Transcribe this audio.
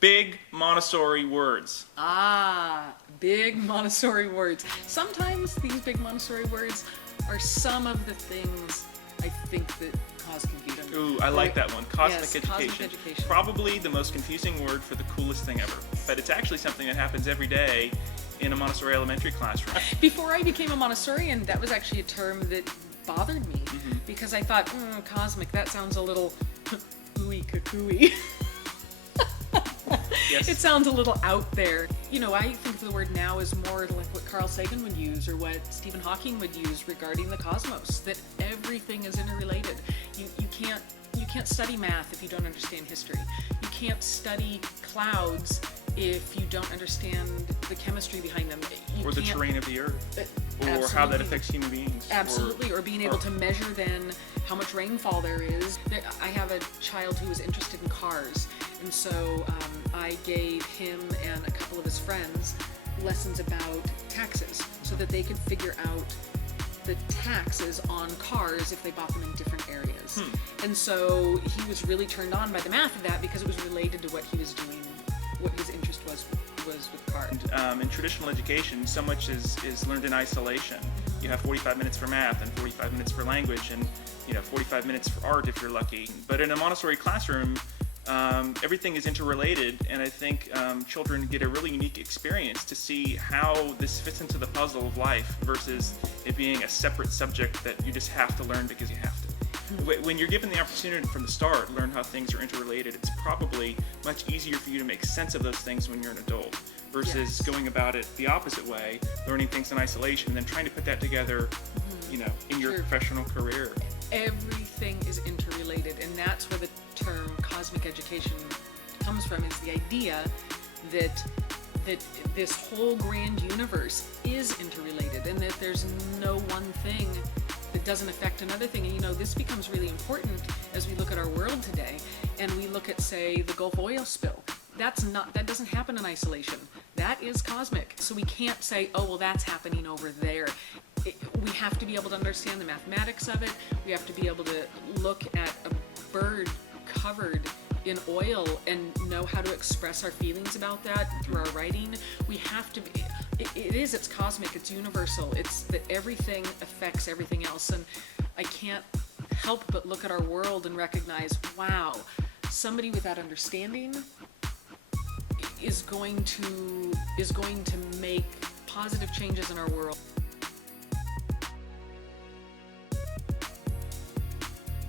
Big Montessori words. Ah, big Montessori words. Sometimes these big Montessori words are some of the things I think that cause confusion. Ooh, I like that one. Cosmic Yes, education. cosmic education. Probably the most confusing word for the coolest thing ever. But it's actually something that happens every day in a Montessori elementary classroom. Before I became a Montessorian, that was actually a term that bothered me because I thought, cosmic, that sounds a little ooey cuckooey. Yes. It sounds a little out there. You know, I think of the word now as more like what Carl Sagan would use or what Stephen Hawking would use regarding the cosmos, that everything is interrelated. You can't study math if you don't understand history. You can't study clouds if you don't understand the chemistry behind them. Or the terrain of the earth. Or how that affects human beings. Absolutely, or being able to measure then how much rainfall there is. I have a child who is interested in cars, and so I gave him and a couple of his friends lessons about taxes so that they could figure out the taxes on cars if they bought them in different areas. And so he was really turned on by the math of that because it was related to what he was doing, what his interest was with cars. In traditional education, so much is learned in isolation. You have 45 minutes for math and 45 minutes for language and 45 minutes for art if you're lucky. But in a Montessori classroom, everything is interrelated, and I think children get a really unique experience to see how this fits into the puzzle of life versus it being a separate subject that you just have to learn because you have to. When you're given the opportunity from the start to learn how things are interrelated, it's probably much easier for you to make sense of those things when you're an adult versus going about it the opposite way, learning things in isolation and then trying to put that together, in your professional career. Everything is interrelated, and that's where the term cosmic education comes from, is the idea that this whole grand universe is interrelated and that there's no one thing that doesn't affect another thing. And this becomes really important as we look at our world today and we look at, say, the Gulf oil spill. That doesn't happen in isolation. That is cosmic. So we can't say, oh, well, that's happening over there. We have to be able to understand the mathematics of it. We have to be able to look at a bird covered in oil and know how to express our feelings about that through our writing. We have to be, it's cosmic, it's universal, it's that everything affects everything else. And I can't help but look at our world and recognize, wow, somebody with that understanding is going to make positive changes in our world.